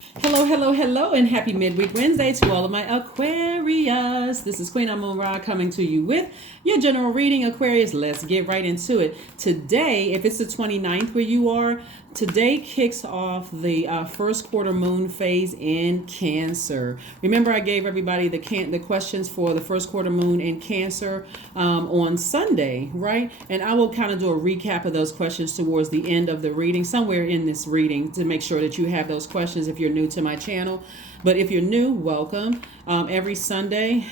Hello, hello, hello, and happy midweek Wednesday to all of my Aquarius. This is Queen Moon Ra coming to you with your general reading, Aquarius. Let's get right into it. Today, if it's the 29th where you are, today kicks off the first quarter moon phase in Cancer. Remember, I gave everybody the questions for the first quarter moon in Cancer on Sunday, right? And I will kind of do a recap of those questions towards the end of the reading, somewhere in this reading, to make sure that you have those questions if you're new to my channel. But if you're new, welcome. Every Sunday,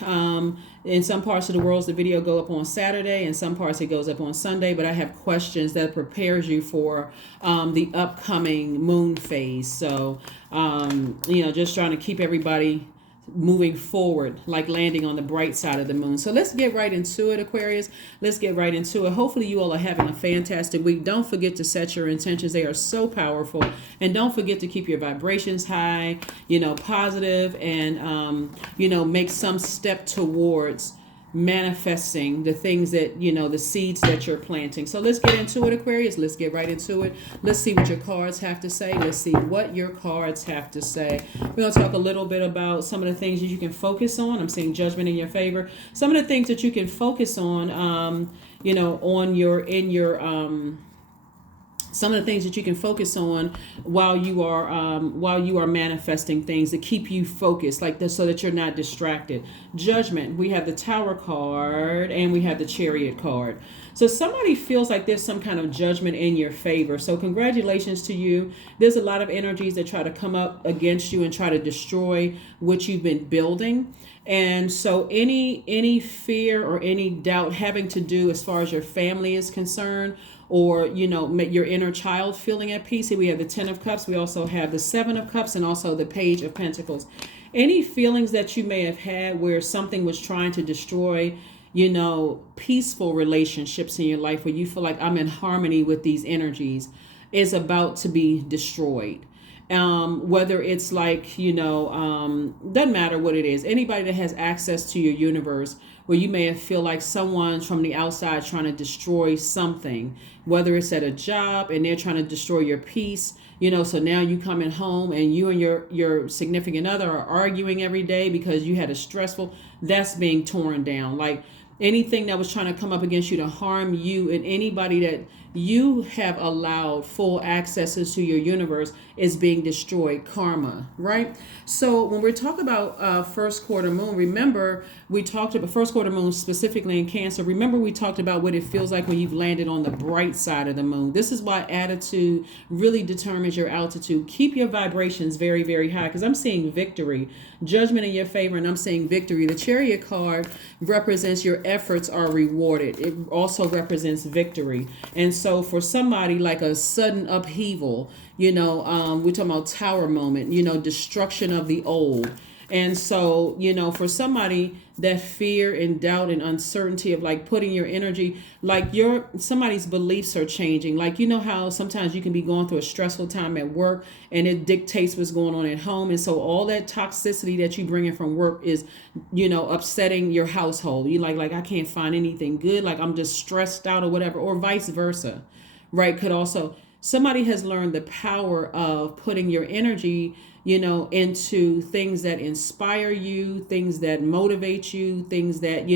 in some parts of the world, the video go up on Saturday. In some parts, it goes up on Sunday. But I have questions that prepares you for the upcoming moon phase. So, just trying to keep everybody moving forward, like landing on the bright side of the moon. So let's get right into it, Aquarius. Let's get right into it. Hopefully you all are having a fantastic week. Don't forget to set your intentions. They are so powerful. And don't forget to keep your vibrations high, positive, and, make some step towards manifesting the things that the seeds that you're planting. So let's get into it, Aquarius. Let's get right into it. Let's see what your cards have to say. Let's see what your cards have to say. We're going to talk a little bit about some of the things that you can focus on. I'm seeing judgment in your favor. Some of the things that you can focus on some of the things that you can focus on while you are manifesting things to keep you focused, like this, so that you're not distracted. Judgment. We have the Tower card and we have the Chariot card. So somebody feels like there's some kind of judgment in your favor. So congratulations to you. There's a lot of energies that try to come up against you and try to destroy what you've been building. And so any fear or any doubt having to do as far as your family is concerned, or your inner child feeling at peace. Here we have the 10 of Cups. We also have the 7 of Cups and also the Page of Pentacles. Any feelings that you may have had where something was trying to destroy peaceful relationships in your life, where you feel like I'm in harmony with these energies, is about to be destroyed. Whether it's like, doesn't matter what it is. Anybody that has access to your universe, where you may feel like someone's from the outside trying to destroy something, whether it's at a job and they're trying to destroy your peace, so now you coming home and you and your significant other are arguing every day because you had a stressful, that's being torn down. Like anything that was trying to come up against you to harm you, and anybody that you have allowed full accesses to your universe is being destroyed. Karma, right? So when we're talking about first quarter moon, remember we talked about first quarter moon specifically in Cancer. Remember we talked about what it feels like when you've landed on the bright side of the moon. This is why attitude really determines your altitude. Keep your vibrations very, very high, because I'm seeing victory, judgment in your favor, and I'm seeing victory. The Chariot card represents your efforts are rewarded. It also represents victory. And so for somebody like a sudden upheaval, we're talking about tower moment, destruction of the old. And so, for somebody, that fear and doubt and uncertainty of like putting your energy, like somebody's beliefs are changing. Like, how sometimes you can be going through a stressful time at work and it dictates what's going on at home. And so all that toxicity that you bring in from work is, upsetting your household. You like, I can't find anything good. Like I'm just stressed out or whatever, or vice versa, right? Could also, somebody has learned the power of putting your energy into things that inspire you, things that motivate you, things that,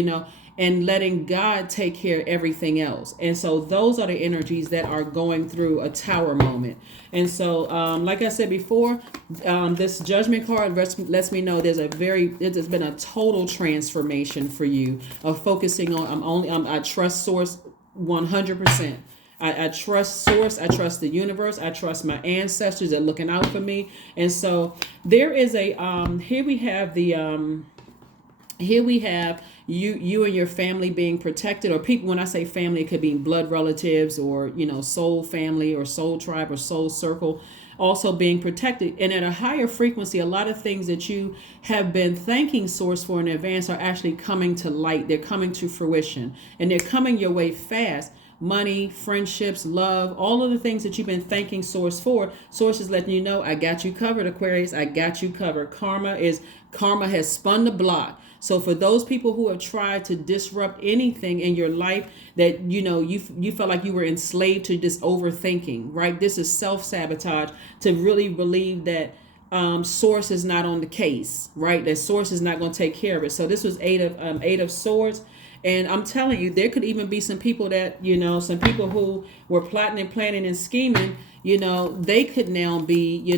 and letting God take care of everything else. And so those are the energies that are going through a tower moment. And so, like I said before, this judgment card lets me know there's been a total transformation for you of focusing on, I trust source 100%. I trust source. I trust the universe. I trust my ancestors are looking out for me. And so there is here we have you and your family being protected, or people, when I say family, it could be blood relatives or, soul family or soul tribe or soul circle, also being protected. And at a higher frequency, a lot of things that you have been thanking source for in advance are actually coming to light. They're coming to fruition, and they're coming your way fast. Money, friendships, love, all of the things that you've been thanking source for. Source is letting you know, I got you covered, Aquarius. I got you covered. Karma has spun the block. So for those people who have tried to disrupt anything in your life that, you felt like you were enslaved to this overthinking, right? This is self-sabotage, to really believe that source is not on the case, right? That source is not going to take care of it. So this was eight of swords. And I'm telling you, there could even be some people that, some people who were plotting and planning and scheming, they could now be,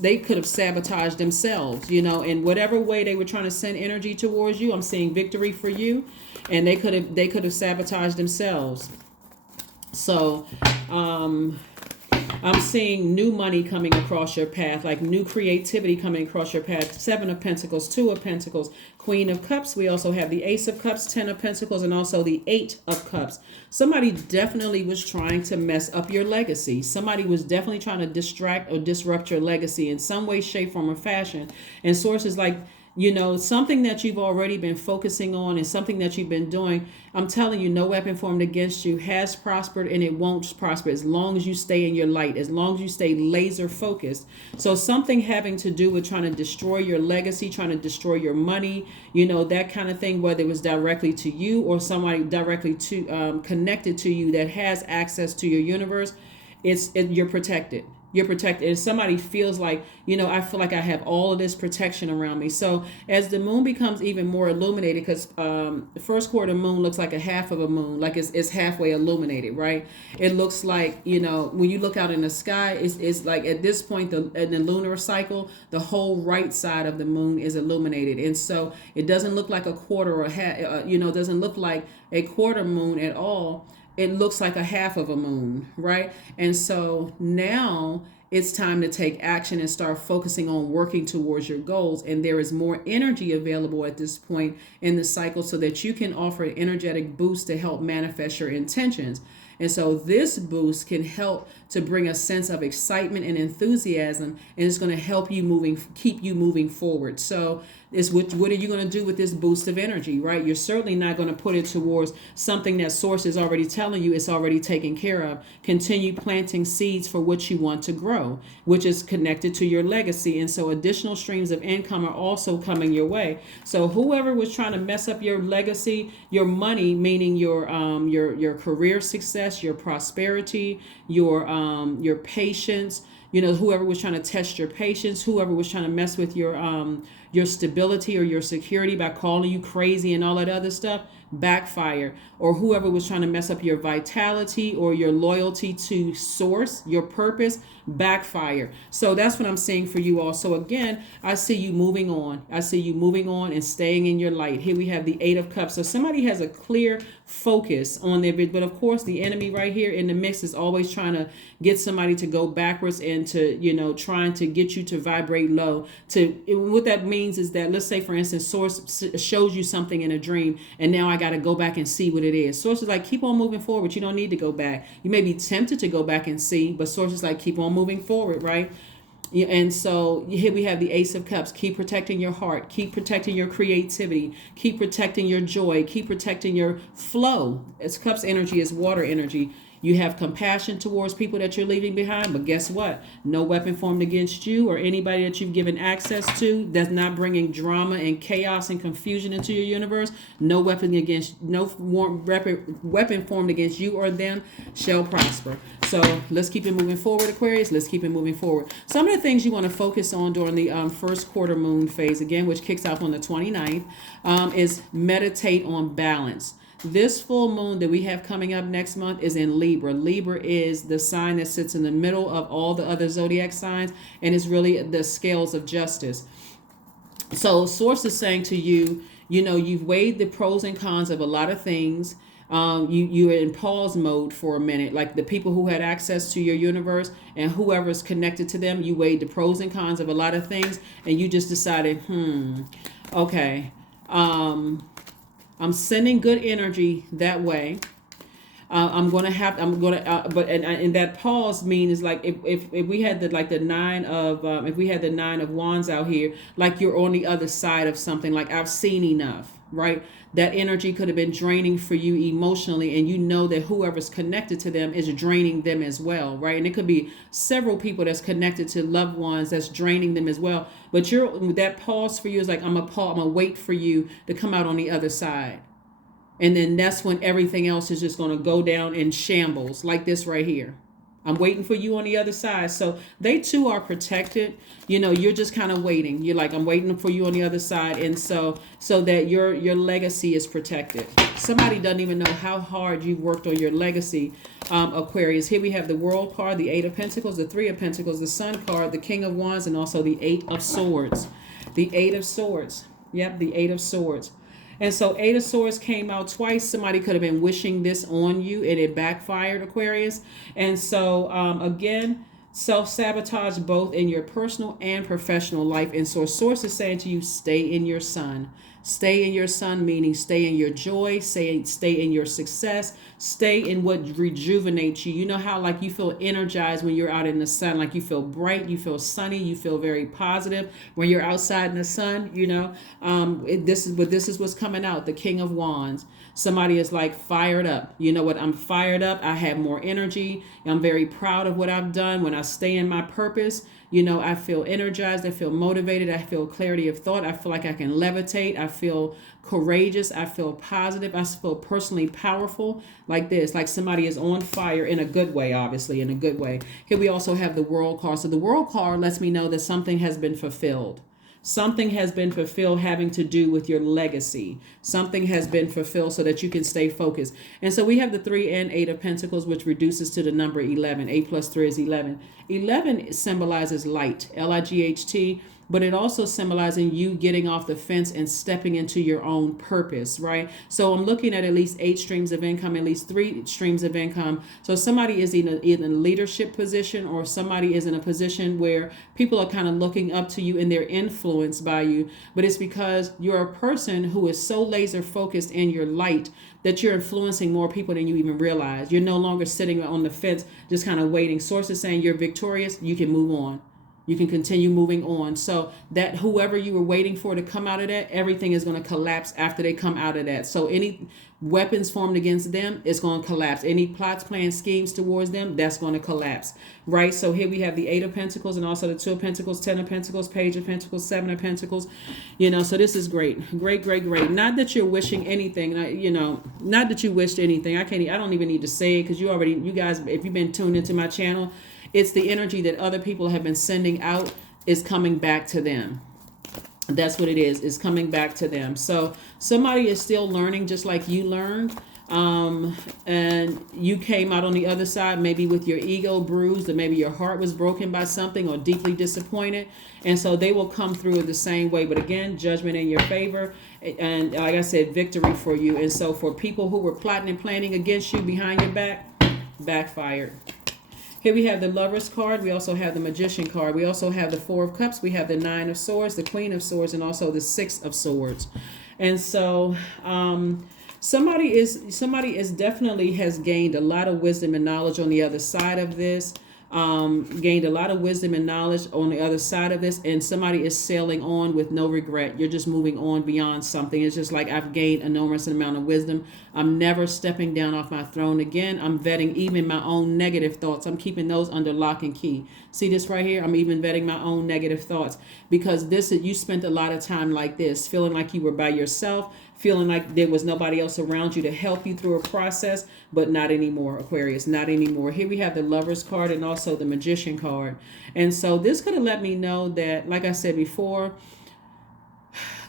they could have sabotaged themselves, in whatever way they were trying to send energy towards you. I'm seeing victory for you, and they could have sabotaged themselves. So, I'm seeing new money coming across your path, like new creativity coming across your path. 7 of Pentacles, 2 of Pentacles, Queen of Cups. We also have the Ace of Cups, 10 of Pentacles, and also the 8 of Cups. Somebody definitely was trying to mess up your legacy. Somebody was definitely trying to distract or disrupt your legacy in some way, shape, form, or fashion. And sources like, something that you've already been focusing on and something that you've been doing, I'm telling you, no weapon formed against you has prospered, and it won't prosper as long as you stay in your light, as long as you stay laser focused. So something having to do with trying to destroy your legacy, trying to destroy your money, that kind of thing, whether it was directly to you or somebody directly to connected to you that has access to your universe, you're protected. You're protected. And somebody feels like, I feel like I have all of this protection around me. So as the moon becomes even more illuminated, because the first quarter moon looks like a half of a moon, like it's halfway illuminated, right? It looks like, when you look out in the sky, it's like at this point in the lunar cycle, the whole right side of the moon is illuminated. And so it doesn't look like a quarter or a half, doesn't look like a quarter moon at all. It looks like a half of a moon, right? And so now it's time to take action and start focusing on working towards your goals. And there is more energy available at this point in the cycle so that you can offer an energetic boost to help manifest your intentions. And so this boost can help to bring a sense of excitement and enthusiasm, and it's going to help you keep you moving forward. So what are you going to do with this boost of energy, right? You're certainly not going to put it towards something that source is already telling you it's already taken care of. Continue planting seeds for what you want to grow, which is connected to your legacy. And so additional streams of income are also coming your way. So whoever was trying to mess up your legacy, your money, meaning your career success, your prosperity, your patience, whoever was trying to test your patience, whoever was trying to mess with your stability or your security by calling you crazy and all that other stuff, backfire. Or whoever was trying to mess up your vitality or your loyalty to source, your purpose, backfire. So that's what I'm saying for you all. So again, I see you moving on. I see you moving on and staying in your light. Here we have the 8 of Cups. So somebody has a clear focus on their bit, but of course the enemy right here in the mix is always trying to get somebody to go backwards and to trying to get you to vibrate low. What that means is that, let's say for instance, source shows you something in a dream, and now I got to go back and see what it is. Source is like, keep on moving forward. You don't need to go back. You may be tempted to go back and see, but source is like, keep on moving forward, right? And so here we have the Ace of Cups. Keep protecting your heart. Keep protecting your creativity. Keep protecting your joy. Keep protecting your flow. As Cups energy is water energy. You have compassion towards people that you're leaving behind, but guess what? No weapon formed against you or anybody that you've given access to that's not bringing drama and chaos and confusion into your universe. No weapon formed against you or them shall prosper. So let's keep it moving forward, Aquarius. Let's keep it moving forward. Some of the things you want to focus on during the first quarter moon phase, again, which kicks off on the 29th, is meditate on balance. This full moon that we have coming up next month is in Libra. Libra is the sign that sits in the middle of all the other zodiac signs, and is really the scales of justice. So source is saying to you, you've weighed the pros and cons of a lot of things. You're in pause mode for a minute, like the people who had access to your universe and whoever's connected to them. You weighed the pros and cons of a lot of things, and you just decided, okay, I'm sending good energy that way. And that pause means like if we had the 9 of if we had the 9 of Wands out here, like you're on the other side of something, like I've seen enough, right? That energy could have been draining for you emotionally, and you know that whoever's connected to them is draining them as well, right? And it could be several people that's connected to loved ones that's draining them as well. But that pause for you is like, I'm gonna wait for you to come out on the other side. And then that's when everything else is just going to go down in shambles like this right here. I'm waiting for you on the other side. So they too are protected. You're just kind of waiting. You're like, I'm waiting for you on the other side. And so that your legacy is protected. Somebody doesn't even know how hard you've worked on your legacy, Aquarius. Here we have the World card, the Eight of Pentacles, the Three of Pentacles, the Sun card, the King of Wands, and also the Eight of Swords. The Eight of Swords. Yep, the Eight of Swords. And so Eight of Swords came out twice. Somebody could have been wishing this on you and it backfired, Aquarius. And so, again, self-sabotage both in your personal and professional life. And so Source is saying to you, stay in your sun. Stay in your sun, meaning stay in your joy, stay in your success, stay in what rejuvenates you. You know how like you feel energized when you're out in the sun, like you feel bright, you feel sunny, you feel very positive when you're outside in the sun, this is what's coming out, the King of Wands. Somebody is like fired up. You know what? I'm fired up. I have more energy. I'm very proud of what I've done. When I stay in my purpose, I feel energized. I feel motivated. I feel clarity of thought. I feel like I can levitate. I feel courageous. I feel positive. I feel personally powerful, like this, like somebody is on fire in a good way, obviously in a good way. Here we also have the World card. So the World card lets me know that something has been fulfilled. Something has been fulfilled having to do with your legacy. Something has been fulfilled so that you can stay focused. And so we have the 3 and 8 of Pentacles, which reduces to the number 11. 8 plus 3 is 11. 11 symbolizes light, Light, but it also symbolizing you getting off the fence and stepping into your own purpose, right? So I'm looking at least 8 streams of income, at least 3 streams of income. So somebody is in a leadership position, or somebody is in a position where people are kind of looking up to you and they're influenced by you. But it's because you're a person who is so laser focused in your light that you're influencing more people than you even realize. You're no longer sitting on the fence, just kind of waiting. Source is saying you're victorious. You can move on. You can continue moving on. So that whoever you were waiting for to come out of that, everything is going to collapse after they come out of that. So any weapons formed against them, it's going to collapse. Any plots, plans, schemes towards them, that's going to collapse, right? So here we have the 8 of Pentacles and also the 2 of Pentacles, 10 of Pentacles, Page of Pentacles, 7 of Pentacles. So this is great. Great, great, great. Not that you're wishing anything, not that you wished anything. I don't even need to say it because you guys, if you've been tuned into my channel, it's the energy that other people have been sending out is coming back to them. That's what it is. It's coming back to them. So somebody is still learning just like you learned. And you came out on the other side, maybe with your ego bruised, or maybe your heart was broken by something, or deeply disappointed. And so they will come through the same way. But again, judgment in your favor. And like I said, victory for you. And so for people who were plotting and planning against you behind your back, backfired. Here we have the Lover's card. We also have the Magician card. We also have the 4 of Cups. We have the 9 of Swords, the Queen of Swords, and also the 6 of Swords. And so somebody is definitely has gained a lot of wisdom and knowledge on the other side of this. Gained a lot of wisdom and knowledge on the other side of this, and somebody is sailing on with no regret. You're just moving on beyond something. It's just like, I've gained an enormous amount of wisdom. I'm never stepping down off my throne again. I'm vetting even my own negative thoughts. I'm keeping those under lock and key. See this right here? I'm even vetting my own negative thoughts, because you spent a lot of time like this, feeling like you were by yourself, feeling like there was nobody else around you to help you through a process, but not anymore, Aquarius, not anymore. Here we have the Lover's card and also the Magician card. And so this could have let me know that, like I said before,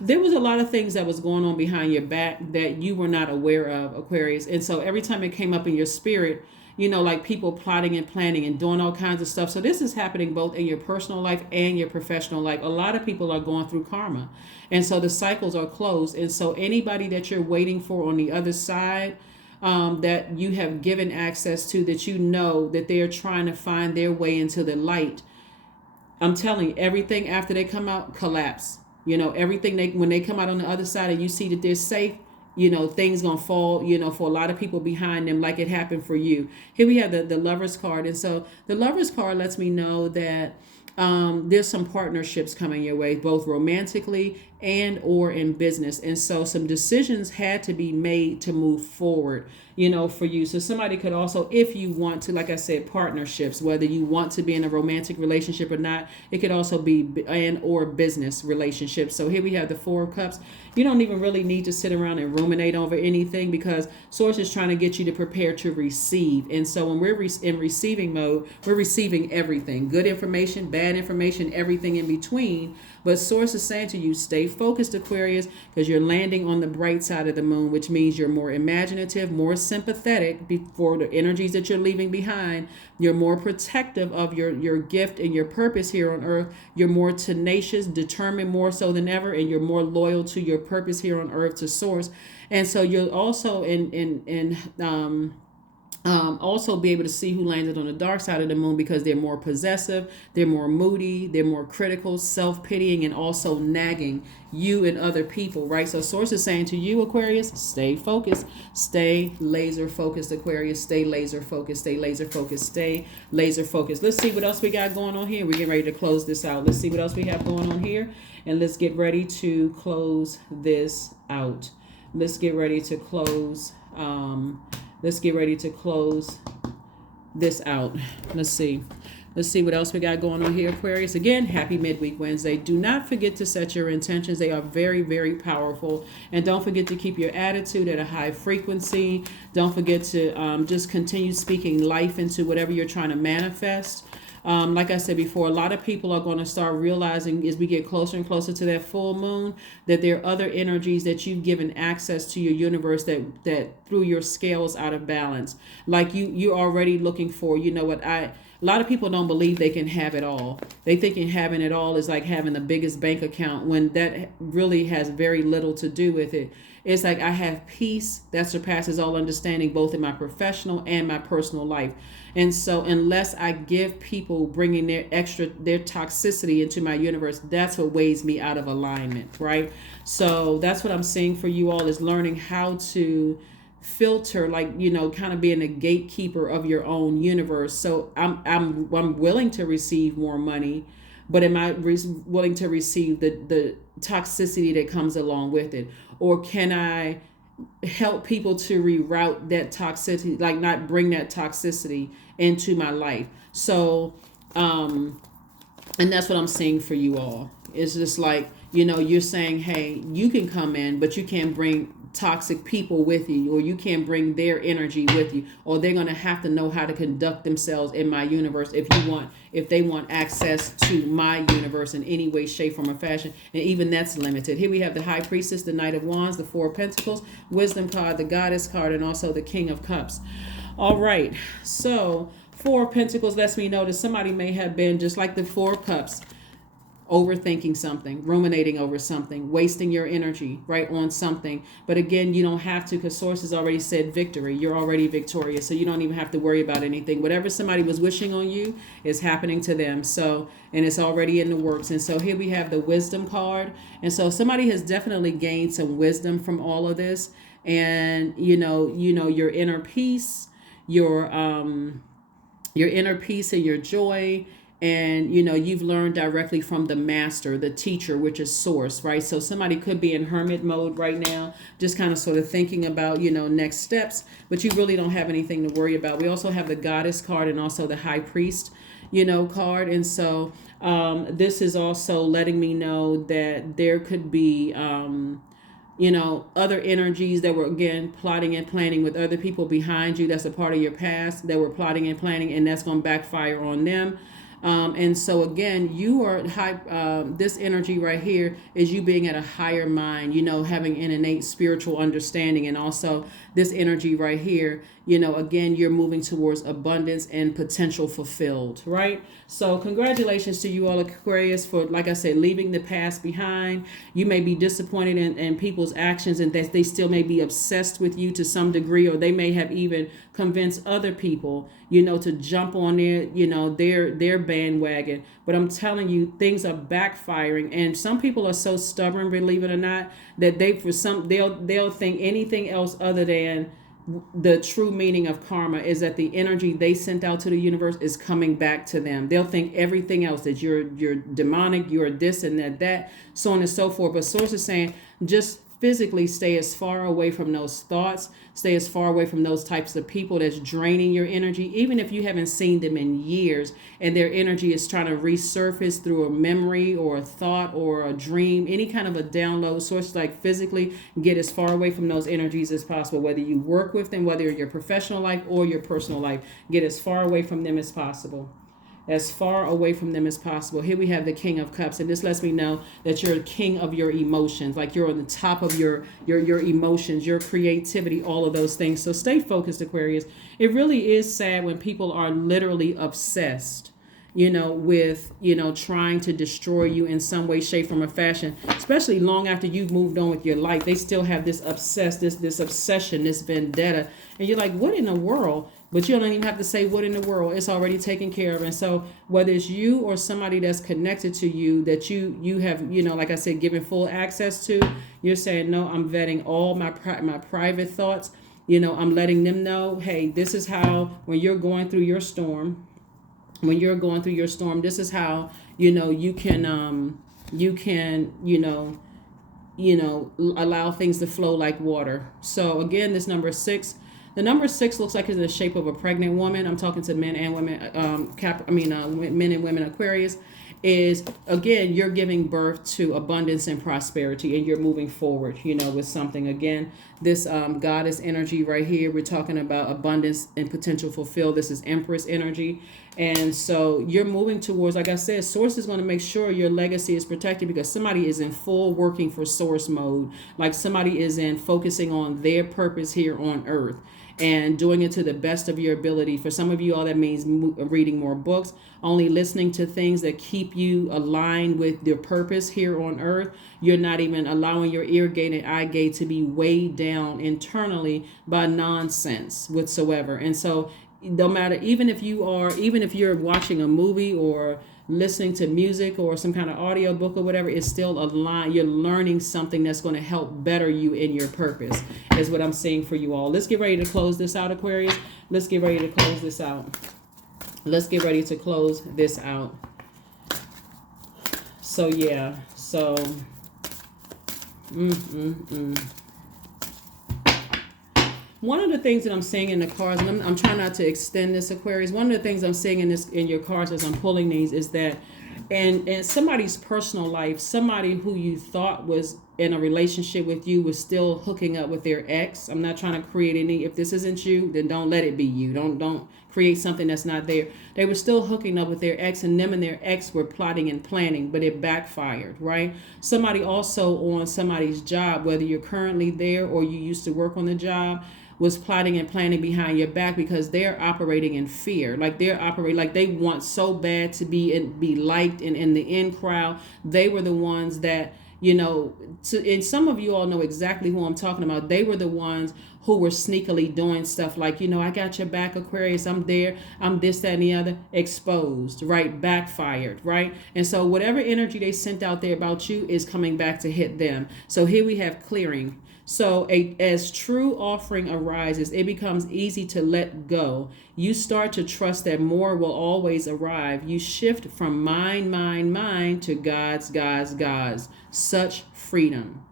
there was a lot of things that was going on behind your back that you were not aware of, Aquarius. And so every time it came up in your spirit, like people plotting and planning and doing all kinds of stuff. So this is happening both in your personal life and your professional life. A lot of people are going through karma. And so the cycles are closed. And so anybody that you're waiting for on the other side, that you have given access to, that that they are trying to find their way into the light, I'm telling you, everything after they come out collapse. Everything when they come out on the other side and you see that they're safe, things gonna fall, for a lot of people behind them, like it happened for you. Here we have the Lover's card. And so the Lover's card lets me know that there's some partnerships coming your way, both romantically and or in business. And so some decisions had to be made to move forward, for you. So somebody could also, if you want to, like I said, partnerships, whether you want to be in a romantic relationship or not, it could also be and or business relationships. So here we have the Four of Cups. You don't even really need to sit around and ruminate over anything, because Source is trying to get you to prepare to receive. And so when we're in receiving mode, we're receiving everything, good information, bad information, everything in between. But Source is saying to you, stay focused, Aquarius, because you're landing on the bright side of the moon, which means you're more imaginative, more sympathetic for the energies that you're leaving behind. You're more protective of your gift and your purpose here on earth. You're more tenacious, determined more so than ever, and you're more loyal to your purpose here on earth, to Source. And so you'll also also be able to see who landed on the dark side of the moon, because they're more possessive, they're more moody, they're more critical, self-pitying, and also nagging you and other people, right? So Source is saying to you, Aquarius, stay focused, stay laser focused, Aquarius, stay laser focused, stay laser focused, stay laser focused. Let's see what else we got going on here. We're getting ready to close this out. Let's see what else we have going on here, and let's get ready to close this out. Let's get ready to close this out. Let's see what else we got going on here, Aquarius. Again, happy midweek Wednesday. Do not forget to set your intentions. They are very, very powerful. And don't forget to keep your attitude at a high frequency. Don't forget to just continue speaking life into whatever you're trying to manifest. Like I said before, a lot of people are going to start realizing as we get closer and closer to that full moon, that there are other energies that you've given access to your universe that threw your scales out of balance. Like you're already looking for, a lot of people don't believe they can have it all. They thinking having it all is like having the biggest bank account, when that really has very little to do with it. It's like I have peace that surpasses all understanding, both in my professional and my personal life. And so unless I give people bringing their toxicity into my universe, that's what weighs me out of alignment, right? So that's what I'm seeing for you all, is learning how to filter, kind of being a gatekeeper of your own universe. So I'm willing to receive more money, but am I willing to receive the toxicity that comes along with it? Or can I help people to reroute that toxicity, like not bring that toxicity into my life? So, and that's what I'm saying for you all. It's just like, you're saying, hey, you can come in, but you can't bring toxic people with you, or you can't bring their energy with you, or they're going to have to know how to conduct themselves in my universe if they want access to my universe in any way, shape, form, or fashion. And even that's limited. Here we have the High Priestess, the Knight of Wands, the Four of Pentacles, Wisdom card, the Goddess card, and also the King of Cups. All right, so Four of Pentacles lets me know that somebody may have been, just like the Four of Cups, overthinking something, ruminating over something, wasting your energy, right, on something. But again, you don't have to, because Source has already said victory. You're already victorious, so you don't even have to worry about anything. Whatever somebody was wishing on you is happening to them. So, and it's already in the works. And so here we have the Wisdom card. And so somebody has definitely gained some wisdom from all of this. And your inner peace, your inner peace and your joy. And, you've learned directly from the master, the teacher, which is Source, right? So somebody could be in hermit mode right now, just kind of sort of thinking about, next steps, but you really don't have anything to worry about. We also have the Goddess card and also the High Priest, card. And so this is also letting me know that there could be, other energies that were, again, plotting and planning with other people behind you. That's a part of your past that were plotting and planning, and that's going to backfire on them. And so again, you are high. This energy right here is you being at a higher mind, having an innate spiritual understanding. And also this energy right here, again, you're moving towards abundance and potential fulfilled, right? So congratulations to you all, Aquarius, for, like I said, leaving the past behind. You may be disappointed in people's actions, and that they still may be obsessed with you to some degree, or they may have even convinced other people, to jump on their bandwagon. But I'm telling you, things are backfiring, and some people are so stubborn, believe it or not, that they'll think anything else other than the true meaning of karma is that the energy they sent out to the universe is coming back to them. They'll think everything else, that you're demonic, you're this and that, so on and so forth. But Source is saying just physically stay as far away from those thoughts, stay as far away from those types of people that's draining your energy, even if you haven't seen them in years and their energy is trying to resurface through a memory or a thought or a dream, any kind of a download. Source, like, physically get as far away from those energies as possible, whether you work with them, whether your professional life or your personal life, get as far away from them as possible. As far away from them as possible. Here we have the King of Cups, and this lets me know that you're a king of your emotions, like you're on the top of your emotions, your creativity, all of those things. So stay focused, Aquarius. It really is sad when people are literally obsessed, with, trying to destroy you in some way, shape, form, or fashion, especially long after you've moved on with your life. They still have this this obsession, this vendetta. And you're like, what in the world? But you don't even have to say what in the world. It's already taken care of. And so whether it's you or somebody that's connected to you that you have, like I said, given full access to, you're saying, no, I'm vetting all my private thoughts. I'm letting them know, hey, this is how, when you're going through your storm, this is how, you can allow things to flow like water. So again, this number 6. The number 6 looks like it's in the shape of a pregnant woman. I'm talking to men and women, men and women Aquarius. Is, again, you're giving birth to abundance and prosperity, and you're moving forward, with something. Again, this goddess energy right here, we're talking about abundance and potential fulfill. This is Empress energy. And so you're moving towards, like I said, Source is going to make sure your legacy is protected, because somebody is in full working for Source mode. Like somebody is in focusing on their purpose here on earth and doing it to the best of your ability. For some of you all, that means reading more books, only listening to things that keep you aligned with your purpose here on earth. You're not even allowing your ear gate and eye gate to be weighed down internally by nonsense whatsoever. And so no matter, even if you're watching a movie or listening to music or some kind of audio book or whatever, it's still aligned. You're learning something that's going to help better you in your purpose, is what I'm saying for you all. Let's get ready to close this out, Aquarius. Let's get ready to close this out. So yeah, so one of the things that I'm seeing in the cards, and I'm trying not to extend this, Aquarius. One of the things I'm seeing in your cards as I'm pulling these is that in somebody's personal life, somebody who you thought was in a relationship with you was still hooking up with their ex. I'm not trying to create any. If this isn't you, then don't let it be you. Don't create something that's not there. They were still hooking up with their ex, and them and their ex were plotting and planning, but it backfired, right? Somebody also on somebody's job, whether you're currently there or you used to work on the job, was plotting and planning behind your back, because they're operating in fear. Like they want so bad to be liked and in the in crowd. They were the ones that, and some of you all know exactly who I'm talking about. They were the ones who were sneakily doing stuff like, I got your back, Aquarius. I'm there. I'm this, that, and the other. Exposed, right? Backfired, right? And so whatever energy they sent out there about you is coming back to hit them. So here we have clearing. So as true offering arises, it becomes easy to let go. You start to trust that more will always arrive. You shift from mine to God's. Such freedom.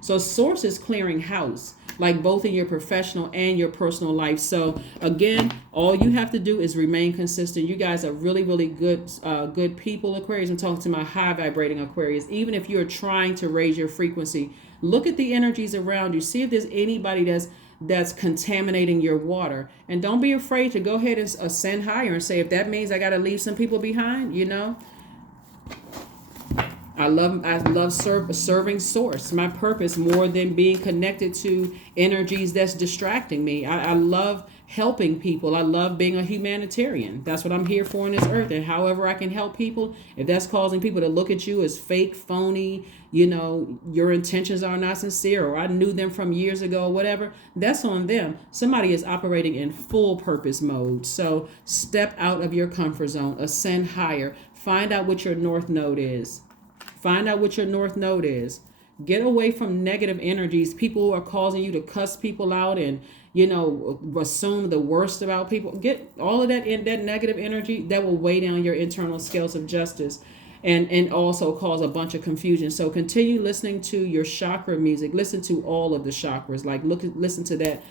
So Source is clearing house, like both in your professional and your personal life. So again, all you have to do is remain consistent. You guys are really, really good people, Aquarius. I'm talking to my high vibrating Aquarius. Even if you're trying to raise your frequency, look at the energies around you. See if there's anybody that's contaminating your water. And don't be afraid to go ahead and ascend higher and say, if that means I got to leave some people behind, I love serving Source, my purpose, more than being connected to energies that's distracting me. I love helping people. I love being a humanitarian. That's what I'm here for on this earth. And however I can help people, if that's causing people to look at you as fake, phony, your intentions are not sincere, or I knew them from years ago, or whatever, that's on them. Somebody is operating in full purpose mode. So step out of your comfort zone, ascend higher, find out what your north node is. Get away from negative energies, people who are causing you to cuss people out and, assume the worst about people. Get all of that in that negative energy that will weigh down your internal scales of justice, and also cause a bunch of confusion. So continue listening to your chakra music. Listen to all of the chakras. Like listen to that,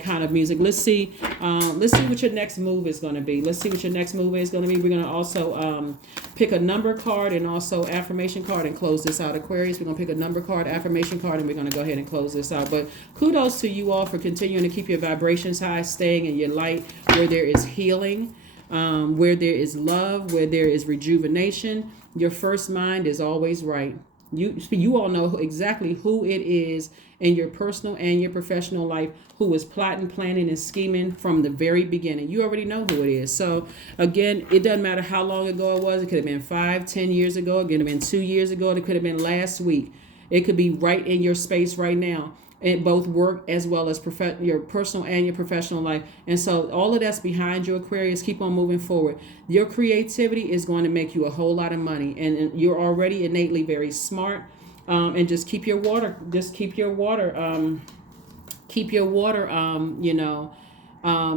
kind of music. Let's see what your next move is going to be. Let's see what your next move is going to be. We're going to also pick a number card and also affirmation card and close this out. Aquarius, we're going to pick a number card, affirmation card, and we're going to go ahead and close this out. But kudos to you all for continuing to keep your vibrations high, staying in your light where there is healing, where there is love, where there is rejuvenation. Your first mind is always right. You all know exactly who it is in your personal and your professional life who is plotting, planning, and scheming from the very beginning. You already know who it is. So again, it doesn't matter how long ago it was. It could have been 5-10 years ago. It could have been 2 years ago. It could have been last week. It could be right in your space right now. In both work as well as your personal and your professional life. And so all of that's behind you, Aquarius. Keep on moving forward. Your creativity is going to make you a whole lot of money, and you're already innately very smart. And just keep your water.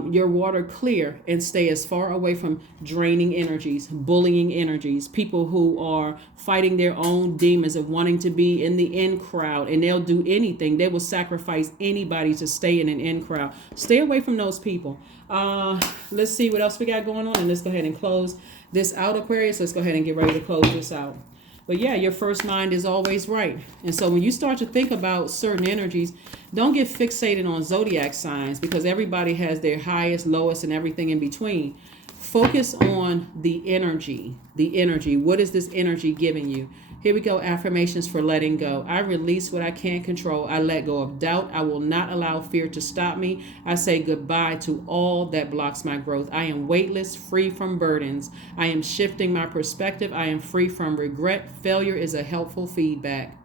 Your water clear, and stay as far away from draining energies, bullying energies, people who are fighting their own demons of wanting to be in the in crowd, and they'll do anything. They will sacrifice anybody to stay in an in crowd. Stay away from those people. Let's see what else we got going on, and let's go ahead and close this out, Aquarius. Let's go ahead and get ready to close this out. But yeah, your first mind is always right. And so when you start to think about certain energies, don't get fixated on zodiac signs, because everybody has their highest, lowest, and everything in between. Focus on the energy. The energy. What is this energy giving you? Here we go. Affirmations for letting go. I release what I can't control. I let go of doubt. I will not allow fear to stop me. I say goodbye to all that blocks my growth. I am weightless, free from burdens. I am shifting my perspective. I am free from regret. Failure is a helpful feedback.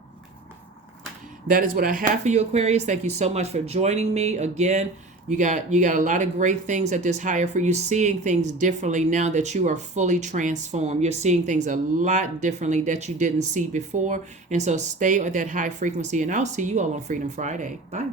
That is what I have for you, Aquarius. Thank you so much for joining me again. You got a lot of great things at this higher for you, seeing things differently now that you are fully transformed. You're seeing things a lot differently that you didn't see before. And so stay at that high frequency, and I'll see you all on Freedom Friday. Bye.